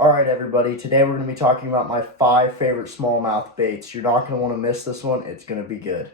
Alright everybody, today we're going to be talking about my 5 favorite smallmouth baits. You're not going to want to miss this one, it's going to be good.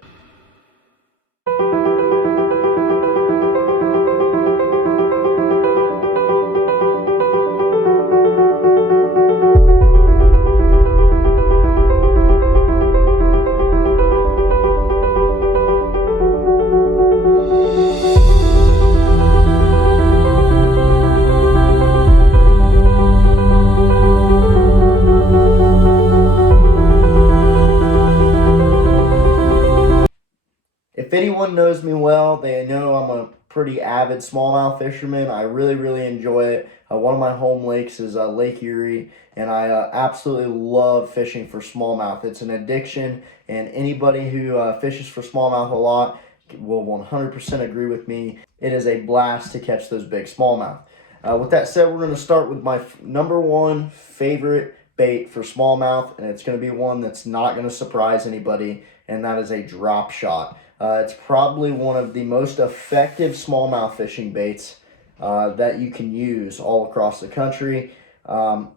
If anyone knows me well, they know I'm a pretty avid smallmouth fisherman. I really enjoy it. One of my home lakes is Lake Erie, and I absolutely love fishing for smallmouth. It's an addiction, and anybody who fishes for smallmouth a lot will 100% agree with me. It is a blast to catch those big smallmouth. With that said, we're going to start with my number 1 favorite bait for smallmouth, and it's going to be one that's not going to surprise anybody, and that is a drop shot. It's probably one of the most effective smallmouth fishing baits that you can use all across the country.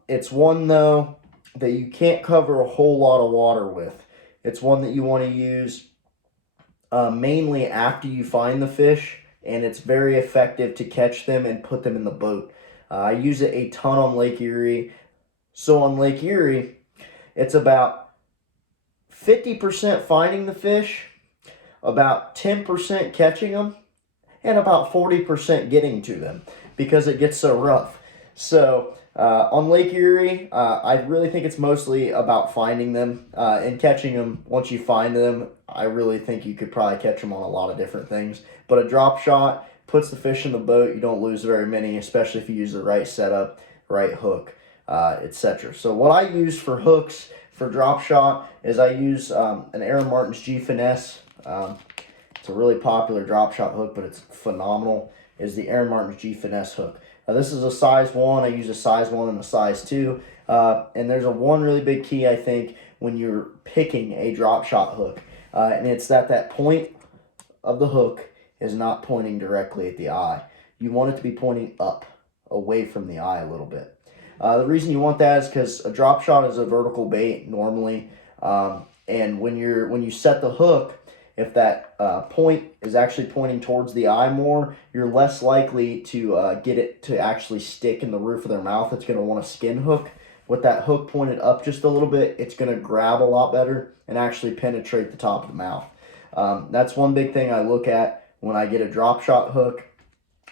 It's one, though, that you can't cover a whole lot of water with. It's one that you want to use mainly after you find the fish, and it's very effective to catch them and put them in the boat. I use it a ton on Lake Erie. So on Lake Erie, it's about 50% finding the fish, about 10% catching them, and about 40% getting to them because it gets so rough. So on Lake Erie, I really think it's mostly about finding them and catching them. Once you find them, I really think you could probably catch them on a lot of different things. But a drop shot puts the fish in the boat. You don't lose very many, especially if you use the right setup, right hook, etc. So what I use for hooks for drop shot is I use an Aaron Martin's G Finesse. It's a really popular drop shot hook, but it's phenomenal, is the Aaron Martin's G Finesse hook. This is a size 1. I use a size 1 and a size 2. And there's one really big key, I think, when you're picking a drop shot hook. And it's that point of the hook is not pointing directly at the eye. You want it to be pointing up, away from the eye a little bit. The reason you want that is because a drop shot is a vertical bait normally. And when you set the hook, if that point is actually pointing towards the eye more, you're less likely to get it to actually stick in the roof of their mouth. It's going to want a skin hook. With that hook pointed up just a little bit, it's going to grab a lot better and actually penetrate the top of the mouth. That's one big thing I look at when I get a drop shot hook.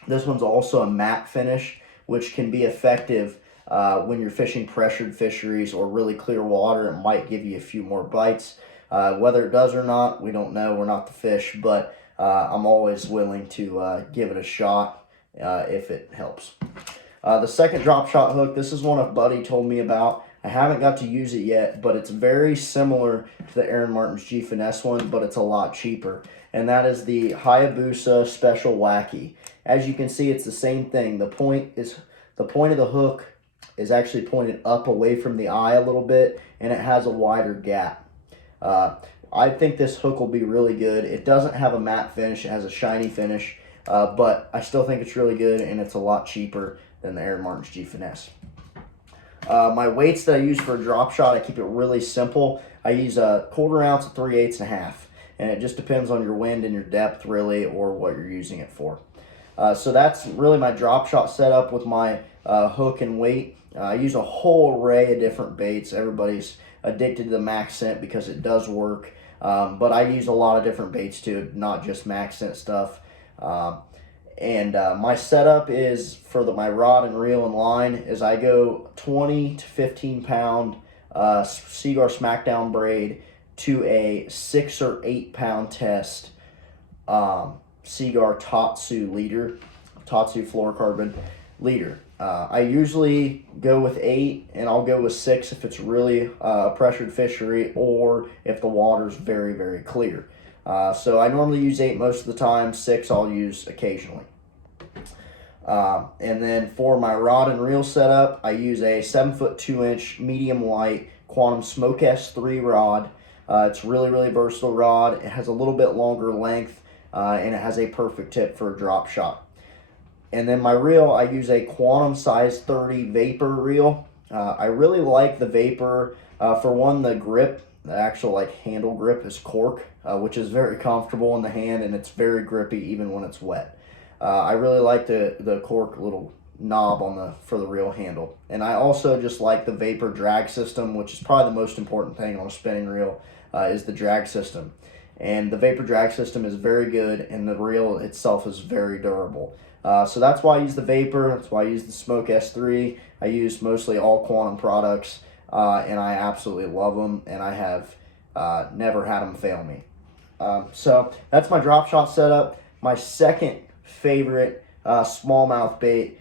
This one's also a matte finish, which can be effective when you're fishing pressured fisheries or really clear water. It might give you a few more bites. Whether it does or not, we don't know. We're not the fish, but I'm always willing to give it a shot if it helps. The second drop shot hook, this is one a buddy told me about. I haven't got to use it yet, but it's very similar to the Aaron Martin's G Finesse one, but it's a lot cheaper. And that is the Hayabusa Special Wacky. As you can see, it's the same thing. The point of the hook is actually pointed up away from the eye a little bit, and it has a wider gap. I think this hook will be really good. It doesn't have a matte finish, it has a shiny finish, but I still think it's really good, and it's a lot cheaper than the Aaron Martin's G Finesse. My weights that I use for a drop shot, I keep it really simple. I use a 1/4 ounce, 3/8 1/2, and it just depends on your wind and your depth really, or what you're using it for. So that's really my drop shot setup with my hook and weight. I use a whole array of different baits. Everybody's addicted to the Max Scent because it does work, but I use a lot of different baits too, not just Max Scent stuff. My setup is for my rod and reel and line is I go 20 to 15 pound Seaguar Smackdown braid to a 6 or 8 pound test Seaguar Tatsu leader, Tatsu fluorocarbon leader. I usually go with 8, and I'll go with 6 if it's really a pressured fishery or if the water's very clear. So I normally use 8 most of the time. 6 I'll use occasionally. And then for my rod and reel setup, I use a 7-foot 2-inch medium light Quantum Smoke S3 rod. It's really versatile rod. It has a little bit longer length, and it has a perfect tip for a drop shot. And then my reel, I use a Quantum size 30 vapor reel. I really like the Vapor. For one, the grip, the actual like handle grip is cork, which is very comfortable in the hand, and it's very grippy even when it's wet. I really like the cork little knob on the for the reel handle, and I also just like the Vapor drag system, which is probably the most important thing on a spinning reel, is the drag system. And the Vapor drag system is very good, and the reel itself is very durable. So that's why I use the Vapor. That's why I use the Smoke S3. I use mostly all Quantum products, and I absolutely love them, and I have never had them fail me. So that's my drop shot setup. My second favorite smallmouth bait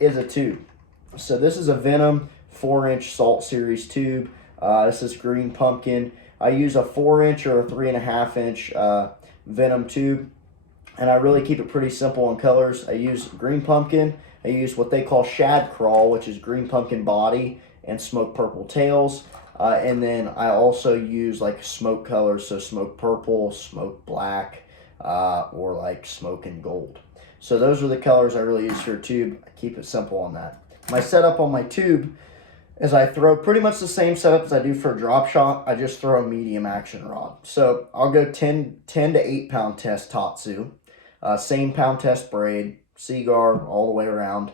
is a tube. So this is a Venom 4-inch Salt Series tube. This is green pumpkin. I use a 4-inch or a 3.5-inch Venom tube, and I really keep it pretty simple in colors. I use green pumpkin. I use what they call shad crawl, which is green pumpkin body and smoke purple tails. And then I also use like smoke colors, so smoke purple, smoke black, or like smoke and gold. So those are the colors I really use for a tube. I keep it simple on that. My setup on my tube is I throw pretty much the same setup as I do for a drop shot. I just throw a medium action rod. So I'll go 10 to 8 pound test Tatsu, same pound test braid, Seaguar all the way around.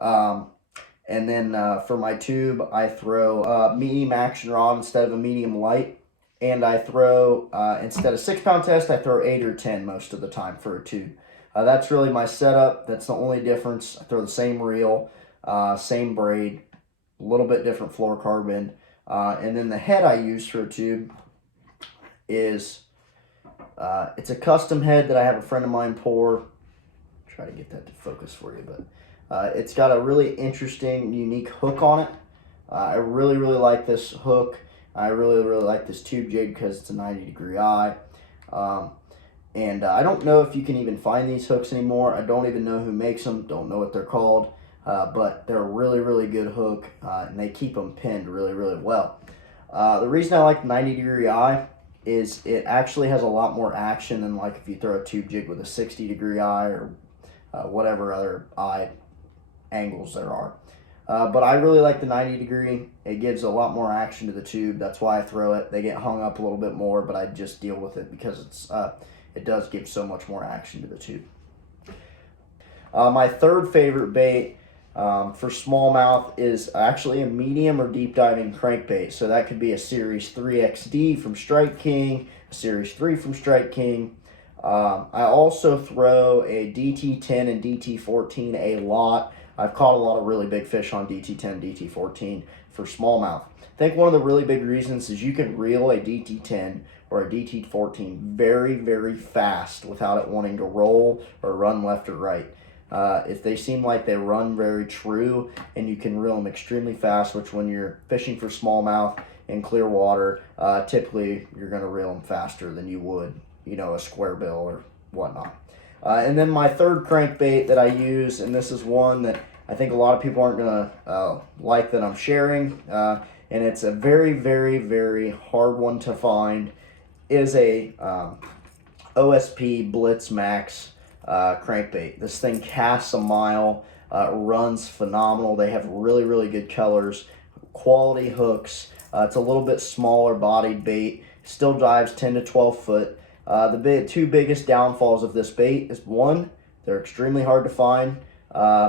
And then for my tube, I throw a medium action rod instead of a medium light. And I throw, instead of 6 pound test, I throw 8 or 10 most of the time for a tube. That's really my setup. That's the only difference. I throw the same reel, same braid, a little bit different fluorocarbon. And then the head I use for a tube is, it's a custom head that I have a friend of mine pour. Try to get that to focus for you, but it's got a really interesting, unique hook on it. I really like this hook. I really like this tube jig because it's a 90-degree eye. And I don't know if you can even find these hooks anymore. I don't even know who makes them, don't know what they're called, but they're a really good hook, and they keep them pinned really well. The reason I like the 90-degree eye is it actually has a lot more action than like if you throw a tube jig with a 60-degree eye or whatever other eye angles there are. But I really like the 90-degree. It gives a lot more action to the tube. That's why I throw it. They get hung up a little bit more, but I just deal with it because it does give so much more action to the tube. My third favorite bait for smallmouth is actually a medium or deep diving crankbait. So that could be a Series 3XD from Strike King, a Series 3 from Strike King. I also throw a DT10 and DT14 a lot. I've caught a lot of really big fish on DT10, DT14 for smallmouth. I think one of the really big reasons is you can reel a DT10 or a DT14 very fast without it wanting to roll or run left or right. If they seem like they run very true, and you can reel them extremely fast, which when you're fishing for smallmouth in clear water, typically you're going to reel them faster than you would, you know, a square bill or whatnot. And then my third crankbait that I use, and this is one that I think a lot of people aren't going to like that I'm sharing, and it's a very hard one to find, is a OSP Blitz Max crankbait. This thing casts a mile, runs phenomenal. They have really good colors, quality hooks. It's a little bit smaller bodied bait, still dives 10 to 12 foot. The two biggest downfalls of this bait is, one, they're extremely hard to find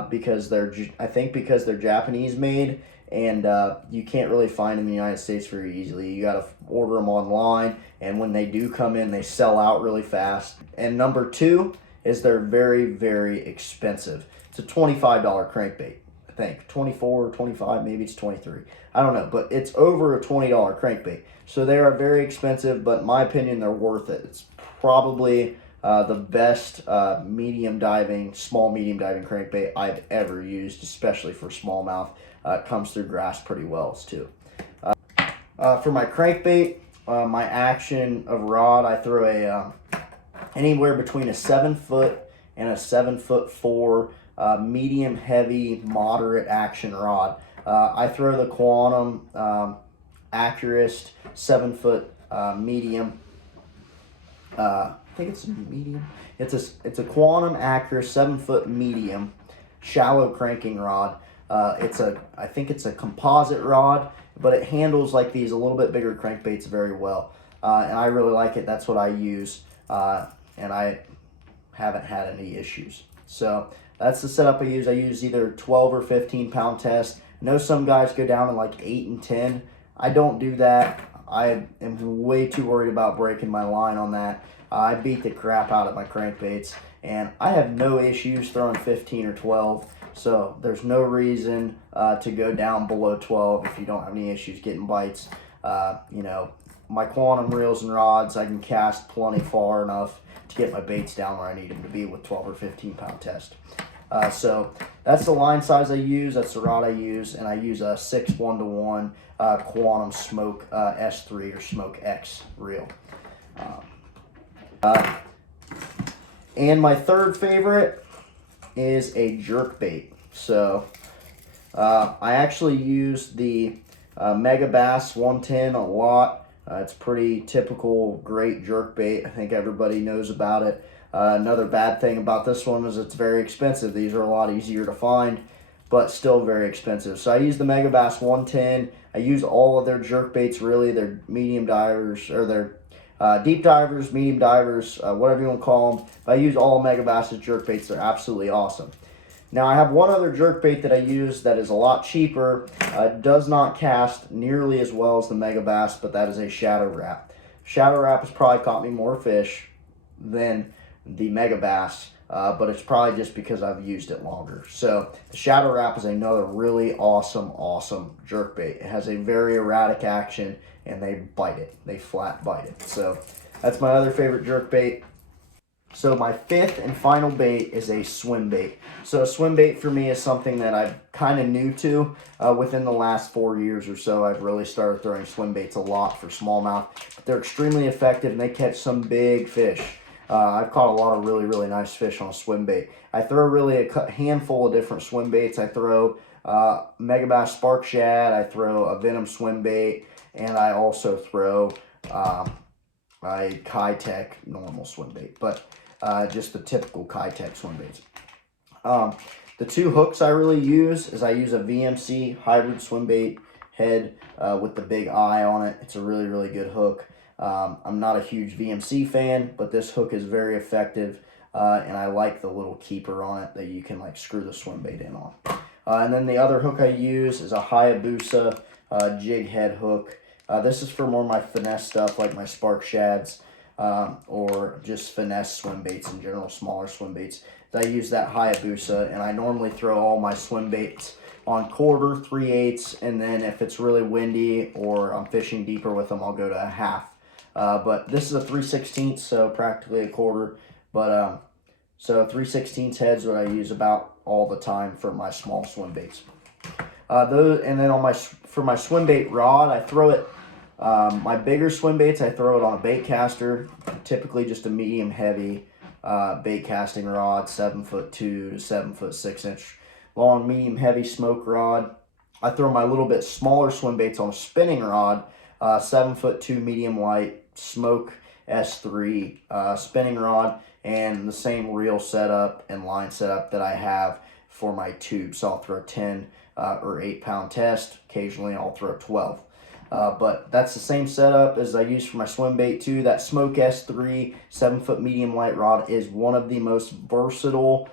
because I think because they're Japanese made, and you can't really find them in the United States very easily. You got to order them online, and when they do come in, they sell out really fast. And number two is they're very expensive. It's a $25 crankbait, I think. 24 or 25, maybe it's 23. I don't know, but it's over a $20 crankbait. So they are very expensive, but in my opinion, they're worth it. It's probably the best small medium diving crankbait I've ever used, especially for smallmouth. It comes through grass pretty well too. For my crankbait, my action of rod, I throw anywhere between a 7-foot and a 7'4" medium heavy moderate action rod. I throw the Quantum Accurist 7-foot medium. I think it's a medium. It's a Quantum Accurist 7-foot medium shallow cranking rod. I think it's a composite rod, but it handles like these a little bit bigger crankbaits very well. And I really like it. That's what I use, and I haven't had any issues. So that's the setup I use. I use either 12 or 15 pound test. I know some guys go down to like 8 and 10. I don't do that. I am way too worried about breaking my line on that. I beat the crap out of my crankbaits, and I have no issues throwing 15 or 12. So there's no reason to go down below 12 if you don't have any issues getting bites. You know, my quantum reels and rods, I can cast plenty far enough to get my baits down where I need them to be with 12 or 15 pound test. So that's the line size I use, that's the rod I use, and I use a 6 1-to-1 Quantum Smoke S3 or Smoke X reel. And my third favorite is a jerkbait. So I actually use the Megabass 110 a lot. It's pretty typical, great jerkbait. I think everybody knows about it. Another bad thing about this one is it's very expensive. These are a lot easier to find, but still very expensive. So I use the Megabass 110. I use all of their jerkbaits, really. They're medium divers, or they're deep divers, medium divers, whatever you want to call them. But I use all Megabass's jerkbaits. They're absolutely awesome. Now, I have one other jerkbait that I use that is a lot cheaper, does not cast nearly as well as the Megabass, but that is a Shadow Rap. Shadow Rap has probably caught me more fish than the Megabass, but it's probably just because I've used it longer. So the Shadow Rap is another really awesome jerkbait. It has a very erratic action, and they bite it. They flat bite it. So that's my other favorite jerkbait. So my fifth and final bait is a swim bait. So a swim bait for me is something that I'm kind of new to. Within the last 4 years or so, I've really started throwing swim baits a lot for smallmouth. They're extremely effective, and they catch some big fish. I've caught a lot of really nice fish on a swim bait. I throw really a handful of different swim baits. I throw Megabass Spark Shad, I throw a Venom swim bait, and I also throw a Kitech normal swim bait, but just the typical Kitech swim baits. The two hooks I really use is I use a VMC hybrid swim bait head with the big eye on it. It's a really good hook. I'm not a huge VMC fan, but this hook is very effective, and I like the little keeper on it that you can like screw the swim bait in on. And then the other hook I use is a Hayabusa jig head hook. This is for more of my finesse stuff like my Spark Shads, or just finesse swim baits in general, smaller swim baits. I use that Hayabusa, and I normally throw all my swim baits on 1/4, 3/8, and then if it's really windy or I'm fishing deeper with them, I'll go to a 1/2. But this is a 3/16, so practically a 1/4. But so 3/16 heads what I use about all the time for my small swim baits. And then on for my swim bait rod, I throw it. My bigger swim baits, I throw it on a bait caster, typically just a medium heavy bait casting rod, 7'2" to 7'6" long, medium heavy smoke rod. I throw my little bit smaller swim baits on a spinning rod, 7'2" medium light smoke S3 spinning rod, and the same reel setup and line setup that I have for my tube. So I'll throw 10 or 8 pound test. Occasionally I'll throw 12. But that's the same setup as I use for my swim bait too. That Smoke S3 7-foot medium light rod is one of the most versatile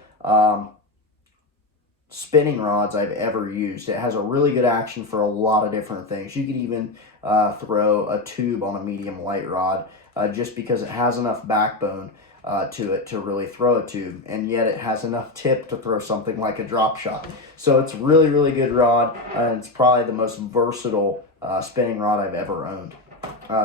spinning rods I've ever used. It has a really good action for a lot of different things. You could even throw a tube on a medium light rod just because it has enough backbone to it to really throw a tube, and yet it has enough tip to throw something like a drop shot. So it's really good rod, and it's probably the most versatile spinning rod I've ever owned.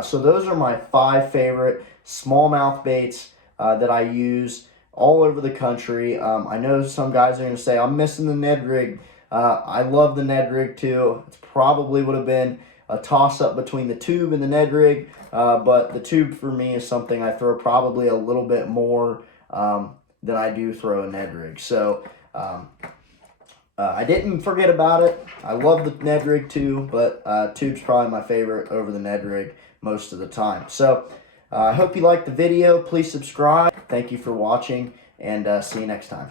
So those are my 5 favorite smallmouth baits that I use all over the country. I know some guys are going to say, I'm missing the Ned rig. I love the Ned rig too. It probably would have been a toss-up between the tube and the Ned rig, but the tube for me is something I throw probably a little bit more than I do throw a Ned rig. So I didn't forget about it. I love the Ned rig too, but tube's probably my favorite over the Ned rig most of the time. So I hope you liked the video. Please subscribe. Thank you for watching, and see you next time.